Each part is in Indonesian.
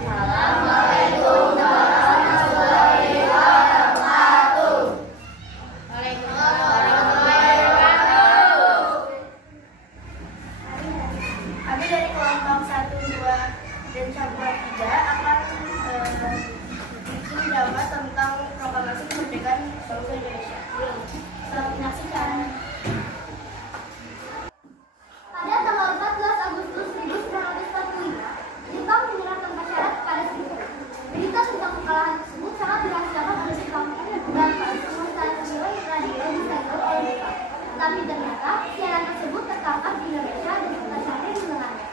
Assalamualaikum warahmatullahi wabarakatuh. Waalaikumsalam warahmatullahi wabarakatuh. Kami dari kelompok 1, 2, dan campuran 3 akan bikin drama tentang proklamasi kemerdekaan bangsa Indonesia. Selamat menyaksikan. Pada tanggal 14 Agustus 1945, Jepang menyerahkan syarat kepada Singapura. Berita tentang kekalahan tersebut sangat dirasakan oleh Jepang dan perusahaan film radio disegel oleh Jepang. Tetapi ternyata siaran tersebut tertangkap di Indonesia dan Sultan Syahrir mendengarnya.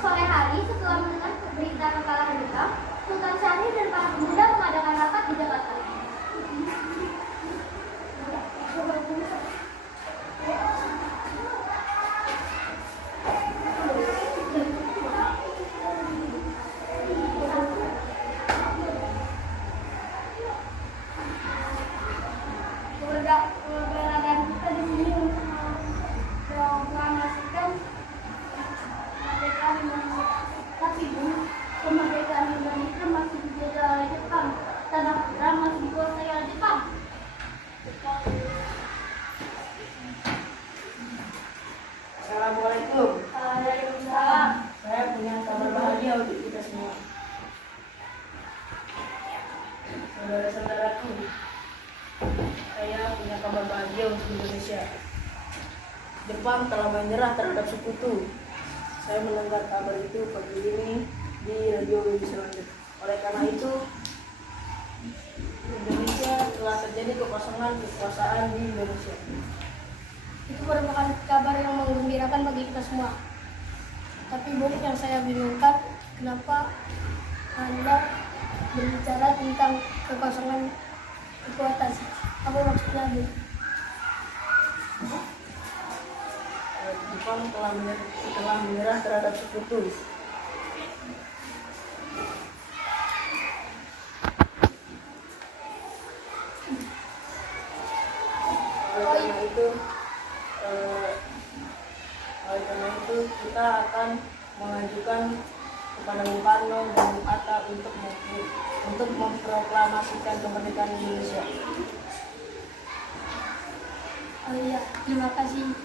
Sore hari setelah mendengar berita kekalahan Jepang, Sultan Syahrir dan para pemuda mengadakan rapat di Jakarta. Keberadaan kita di sini untuk memproklamasikan kemerdekaan Indonesia. Tapi Bu, kemerdekaan Indonesia masih dijajah oleh Jepang. Tanah kita masih dikuasai oleh Jepang. Assalamualaikum. Waalaikumsalam. Saya punya kabar bahagia untuk kita semua. Saudara-saudaraku, saya punya kabar bahagia untuk Indonesia. Jepang telah menyerah terhadap sekutu. Saya mendengar kabar itu pagi ini di radio Wisnu. Oleh karena itu, Indonesia telah terjadi kekosongan kekuasaan di Indonesia. Itu merupakan kabar yang menggembirakan bagi kita semua. Tapi Bu, yang saya bingungkan, kenapa Anda berbicara tentang kekosongan kekuatan? Apa maksudnya, Bu? Jepang telah menyerah terhadap sekutu. Oleh karena itu kita akan mengajukan kepada Bung Karno dan Bung Hatta untuk memproklamasikan kemerdekaan Indonesia. Oh iya, terima kasih.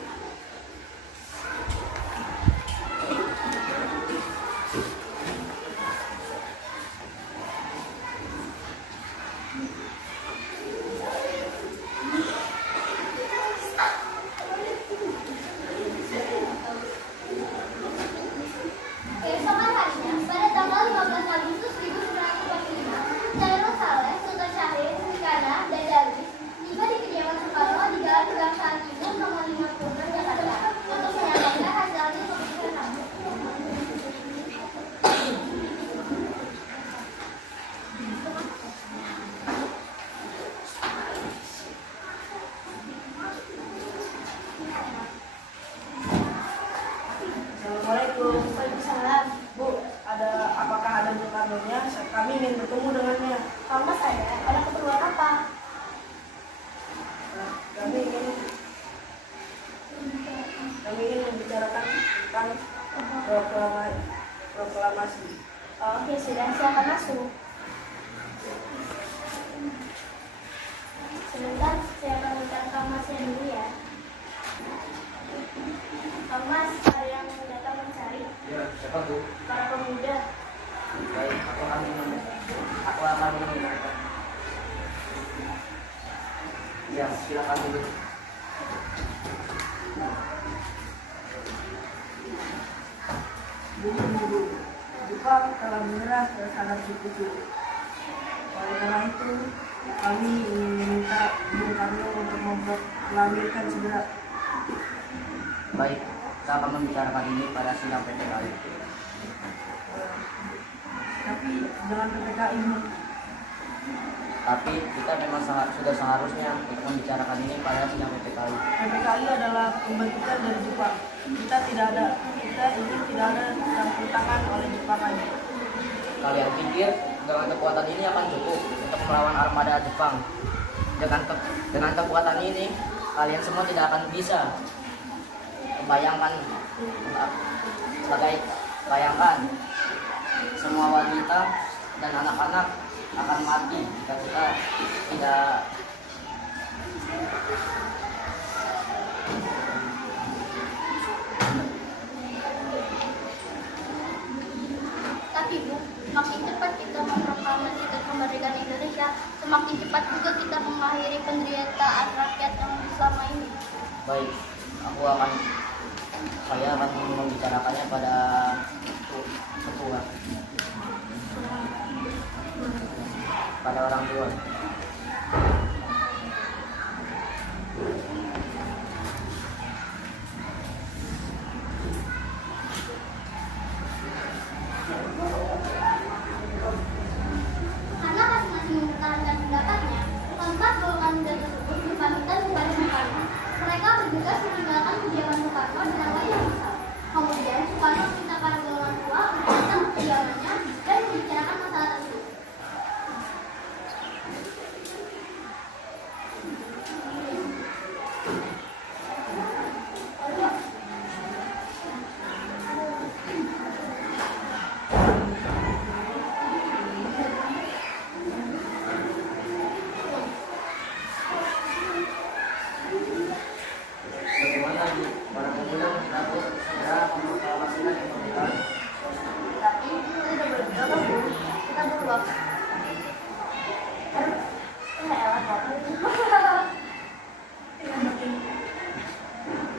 Keesokan harinya, pada tanggal 15 Agustus 1945, Cairo Saleh, Sultan Syahrir, Mekana, dan Darwis tiba di kediaman Soekarno di Jalan Kebangsaan Timur nomor 56 Jakarta untuk menyampaikan hasilnya keputusan. Assalamualaikum. Waalaikumsalam. Bu, apakah ada Bung Karno-nya? Kami ingin bertemu dengannya. Kamu saya ada keperluan apa? Kami ingin membicarakan tentang proklamasi. Oh ya sudah, silakan masuk. Sebentar, saya akan minta Kang Masnya dulu ya. Kang Mas, ada yang datang mencari Ya, siapa tuh? para pemuda. Baik, aku akan mendengarkan. Ya, silakan dulu. Dulu, Jepang telah menyerah terhadap sekutu. Oleh karena itu, kami ingin meminta Bung Karno untuk memproklamasikan segera. Baik, kita akan membicarakan ini pada sidang PPKI. Tapi jangan PPKI. Tapi kita memang sudah seharusnya untuk membicarakan ini pada sidang PPKI. PPKI adalah pembentukan dari Jepang. Kita ini tidak ada campur tangan oleh Jepang lagi. Kalian pikir dengan kekuatan ini akan cukup untuk melawan armada Jepang? Dengan kekuatan ini, kalian semua tidak akan bisa. Bayangkan, semua wanita dan anak-anak akan mati jika kita tidak. Tapi Bu, semakin cepat kita memproklamasikan kemerdekaan Indonesia, semakin cepat juga kita mengakhiri penderitaan rakyat yang selama ini. Baik, saya akan membicarakannya pada ketua, pada orang tua. Karena masing-masing mempertahankan pendapatnya, keempat golongan muda tersebut berpamitan kepada Soekarno. Mereka bergegas meninggalkan kediaman Soekarno dengan wajah besar. Kemudian Soekarno meminta para golongan tua untuk datang ke kediamannya dan membicarakan masalah tersebut. Bagaimana para pemuda takut segera memproklamasikan kemerdekaan? Tapi kita tidak boleh berapa Bu, kita butuh waktu.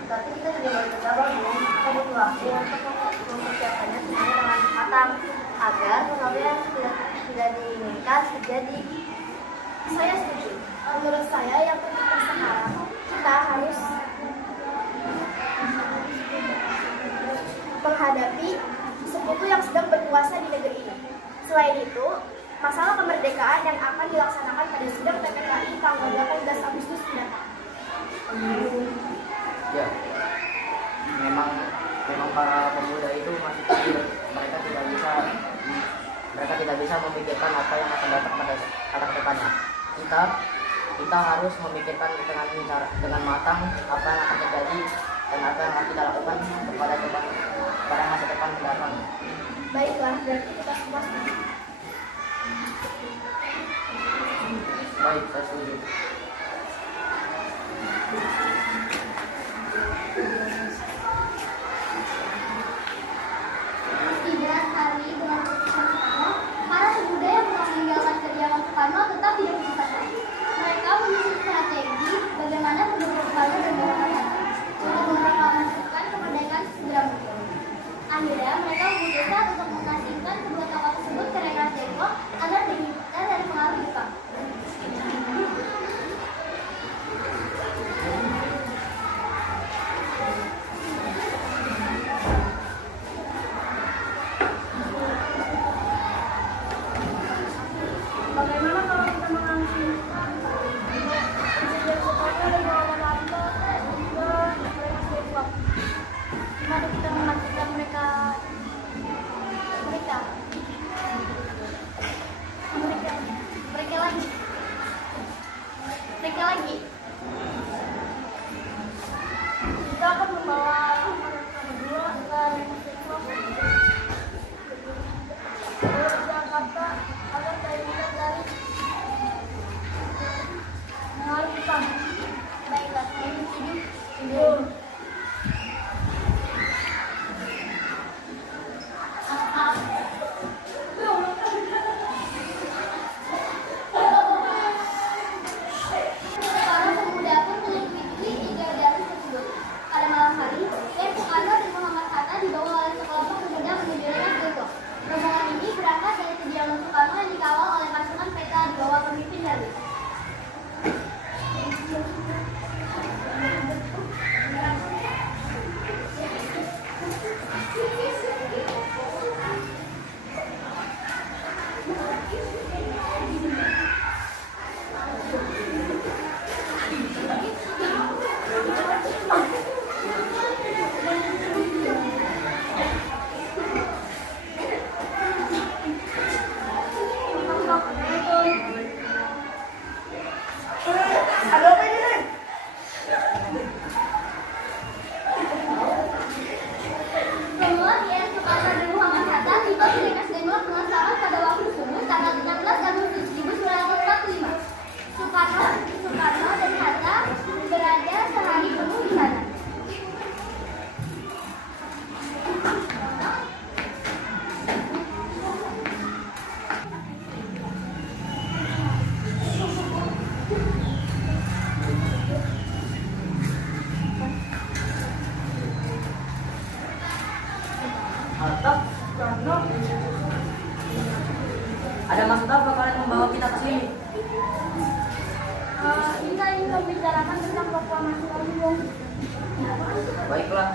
Tapi kita tidak boleh bersabar Bu, kita butuh waktu untuk mempersiapkannya semuanya dengan matang agar pengabdian tidak diinginkan terjadi. Saya setuju. Menurut saya yang penting sekarang kita harus menghadapi sekutu yang sedang berkuasa di negeri ini. Selain itu, masalah kemerdekaan yang akan dilaksanakan pada sidang PPKI tanggal 18 Agustus mendatang. Ya, memang para pemuda itu masih kecil. Mereka tidak bisa memikirkan apa yang akan datang pada depannya. Kita harus memikirkan dengan matang apa yang akan terjadi dan apa yang akan kita lakukan pada masa depan mendatang. Baiklah, berarti kita semua setuju. Baik, saya setuju. Tidak hari dengan keputusan Soekarno, para pemuda yang telah meninggalkan kediaman Soekarno tetap tidak putus asa. Mereka menyusun strategi bagaimana mendukung Soekarno dan golongan untuk memproklamasikan kemerdekaan segera mungkin. Akhirnya mereka memutuskan untuk mengasingkan kedua tokoh tersebut ke Rengas Dengklok agar dihindarkan dari pengaruh Jepang. Bagaimana kalau kita mengasingkan presiden Soekarno dan golongan Harto ke Rengas Dengklok? Mari kita memastikan mereka lagi. Kita akan membawa mereka berdua ke Rengas Dengklok ke Jakarta agar terhindar dari pengaruh Jepang. Baiklah, saya setuju. Para pemuda pun mengikuti ide dari tersebut. Pada malam hari, proklamasi lagi, Bung. Baiklah.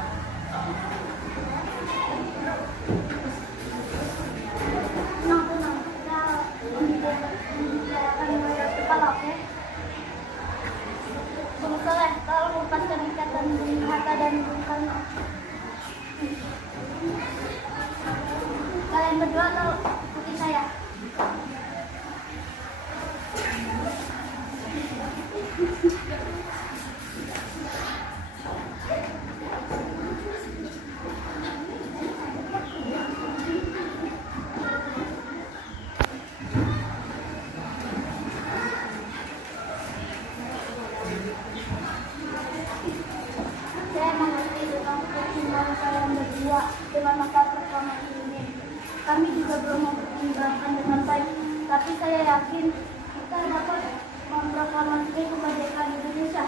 Tenang. Kita membicarakan mulai cepat, oke? Bung Soleh, tolong lepaskan ikatan Bung Hatta dan Bung Karno. Kalian berdua tolong ikuti saya. Saya mengerti tentang pertimbangan kalian berdua dengan masa proklamasi ini. Kami juga belum mempertimbangkan dengan baik, tapi saya yakin kita dapat memproklamasikan kemerdekaan Indonesia.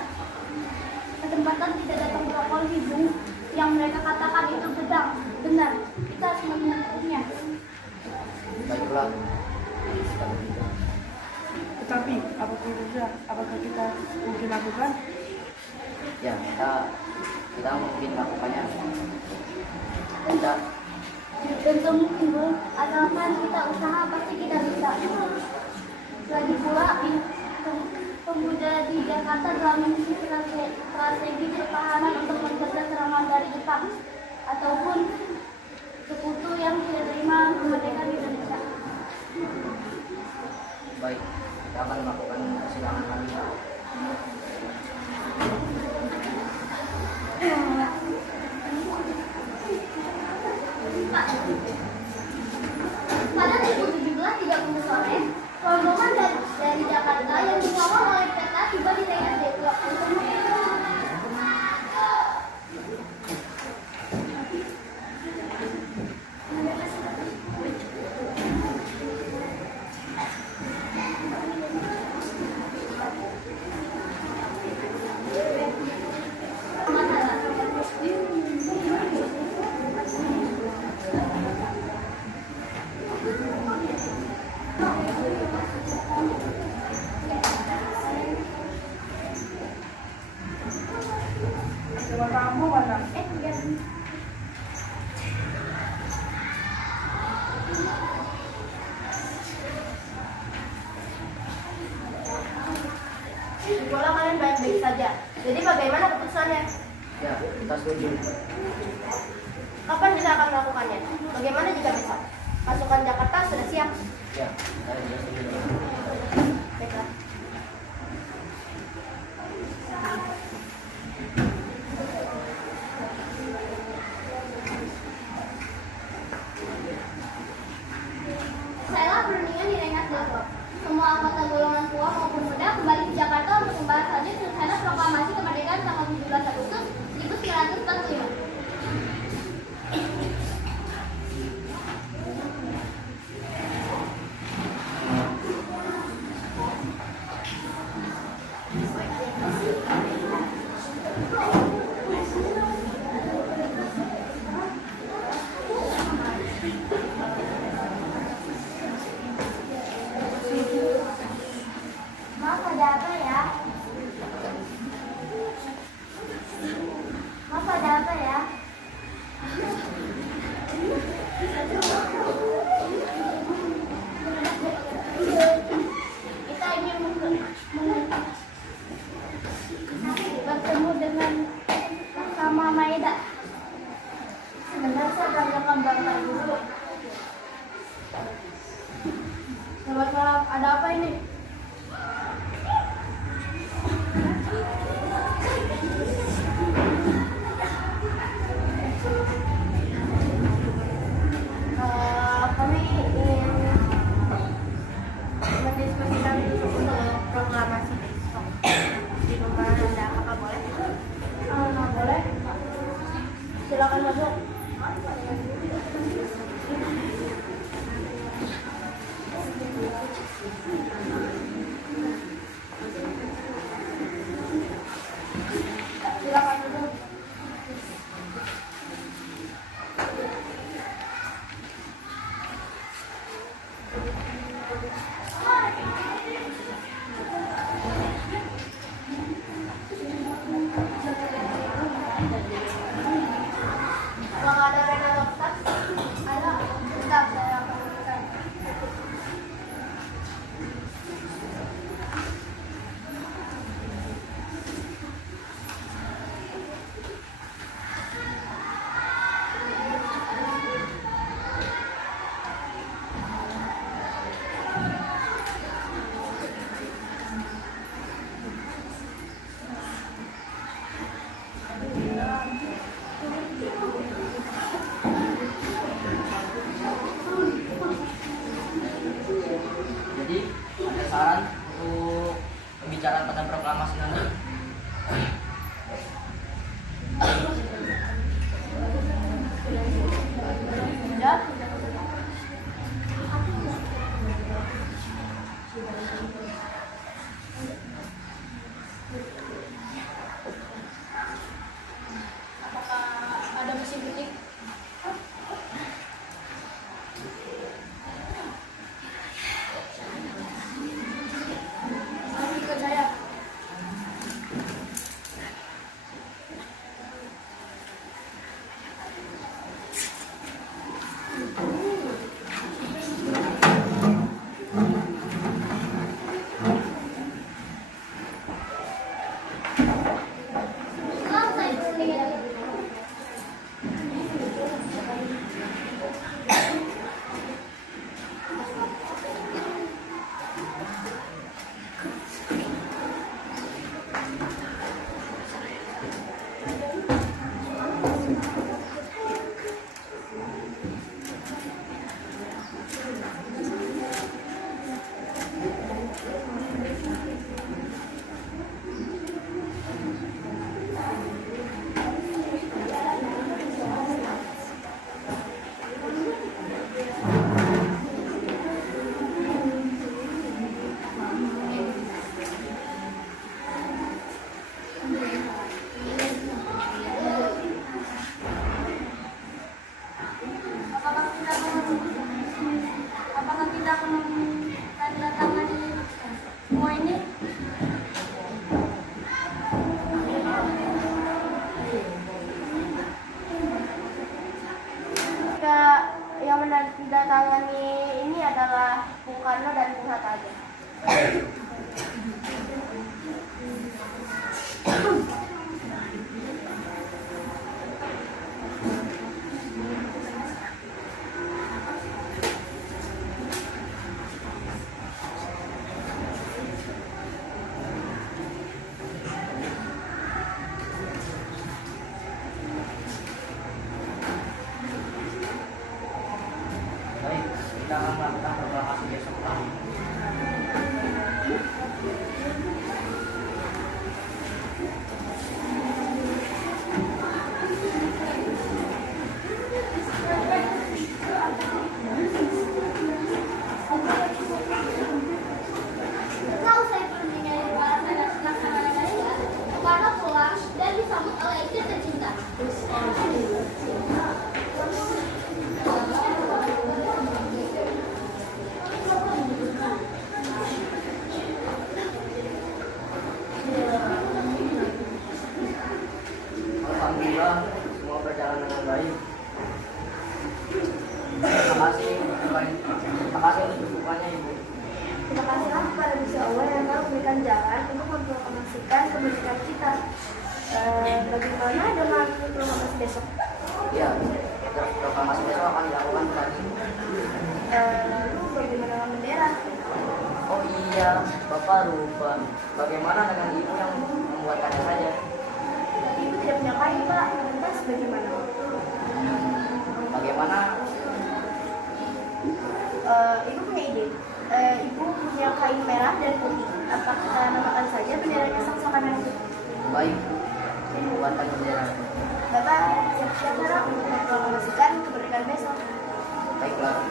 Kesempatan tidak datang dua kali, Bung. Yang mereka katakan itu benar. Kita harus menyambutnya. Baiklah. Tetapi, apakah kita mungkin lakukan? Ya, kita mungkin melakukannya. Tidak. Tentu mungkin, Bung. Asalkan kita usaha, pasti kita bisa. Lagi pula, pemuda di Jakarta telah mengisi strategi pertahanan untuk mencegah serangan dari Jepang ataupun sekutu yang tidak terima kemerdekaan Indonesia. Baik, kita akan melakukan persidangan kami. Pada 1730 sore, rombongan dari Jakarta yang dikawal oleh kereta tiba di Rengas Dengklok untuk Coba kamu mana? Di sekolah kalian baik-baik saja. Jadi bagaimana keputusannya? Ya, kita setuju. Kapan kita akan melakukannya? Bagaimana jika besok? Pasukan Jakarta sudah siap. Ya, kita juga setuju. Baiklah. Selesailah perundingan di Rengas Dengklok. Semua anggota golongan tua maupun muda kembali ke Jakarta untuk membahas lanjut rencana proklamasi kemerdekaan tanggal 17 Agustus 1945. Maaf, ada apa ya? Maaf, ada apa ya? Kita ingin bertemu dengan sama Maeda. Sebentar, saya tanyakan Bapak dulu. Selamat malam. Ada apa ini? pembicaraan pada proklamasi nanti. Sudah. Apakah ada mesin ketik? Mari ikut saya. Islam saya sendiri. Apakah kita akan menandatangani semua ini? Ya, yang menandatangani ini adalah Bung Karno dan Bung Hatta aja. Baik, kita akan melakukan proklamasi besok pagi. Setelah usai perundingan yang dilaksanakan Soekarno pulang dan disambut oleh istri tercinta. Alhamdulillah, semua berjalan dengan baik. Terima kasih untuk dukungannya, Ibu. Terima kasihlah kepada Gusti Allah yang telah memberikan jalan untuk memproklamasikan kemerdekaan kita. Bagaimana dengan proklamasi besok? Ya, proklamasi besok akan dilakukan lagi. Lalu bagaimana dengan bendera? Oh iya, Bapak lupa. Bagaimana dengan Ibu yang membuatkannya saja? Ibu tidak punya kain, Pak. Lantas bagaimana? Bagaimana? Ibu punya ide. Ibu punya kain merah dan putih. Apa kita namakan saja benderanya Saksakana itu? Baik, buatkan bendera. Bapak siap-siap sekarang untuk memproklamasikan kemerdekaan besok. Baiklah.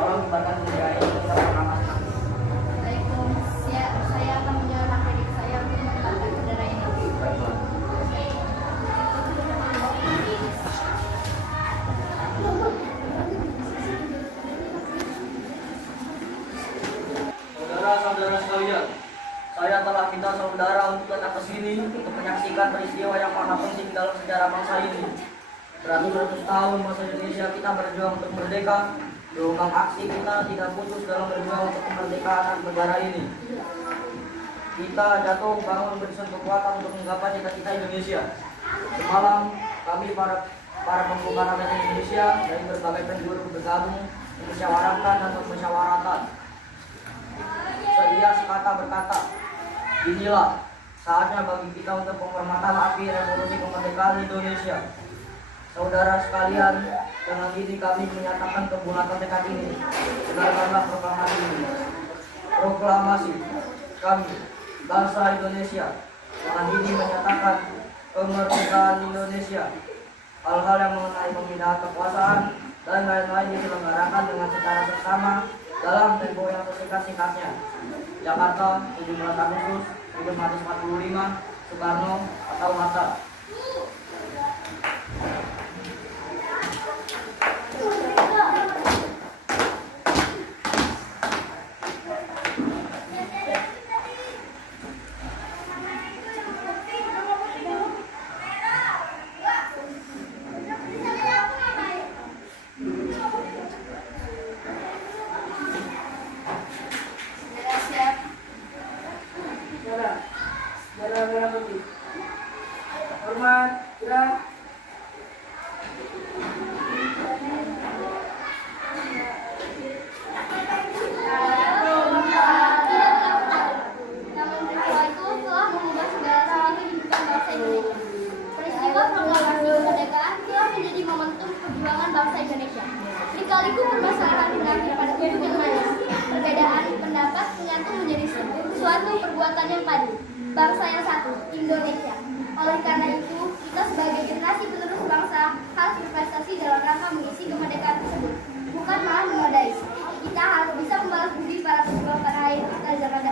Tolong kibarkan bendera ini kita proklamasi. Waalaikumsalam. Saya telah minta saudara untuk datang ke sini untuk menyaksikan peristiwa yang sangat penting dalam sejarah bangsa ini. Beratus-ratus tahun masa Indonesia kita berjuang untuk merdeka. Gelombang aksi kita tidak putus dalam berjuang untuk kemerdekaan negara ini. Kita jatuh bangun bersama kekuatan untuk menggapai cita-cita Indonesia. Semalam kami para pemuka rakyat Indonesia dari berbagai penjuru bergabung memusyawarahkan dan bermusyawaratan. Seia sekata berkata, inilah saatnya bagi kita untuk penghormatan api revolusi kemerdekaan Indonesia. Saudara sekalian, dengan ini kami menyatakan kebulatan tekad ini. Dengarkanlah proklamasi ini. Proklamasi kami, bangsa Indonesia, dengan ini menyatakan kemerdekaan Indonesia. Hal-hal yang mengenai pemindahan kekuasaan dan lain-lain diselenggarakan dengan secara seksama dalam tempo yang sesingkat-singkatnya. Jakarta, 17 Agustus 1945, Soekarno atau Hatta. Merah putih. Hormat, gerak. Namun peristiwa itu telah mengubah segala segi kehidupan bangsa Indonesia. Peristiwa proklamasi kemerdekaan telah menjadi momentum perjuangan bangsa Indonesia. Lika-liku permasalahan berakhir pada titik yang mana perbedaan pendapat menyatu menjadi suatu perbuatan yang padu. Bangsa yang satu, Indonesia. Oleh karena itu, kita sebagai generasi penerus bangsa harus berprestasi dalam rangka mengisi kemerdekaan tersebut, bukan malah menodai. Kita harus bisa membalas budi para pejuang tanah air kita zaman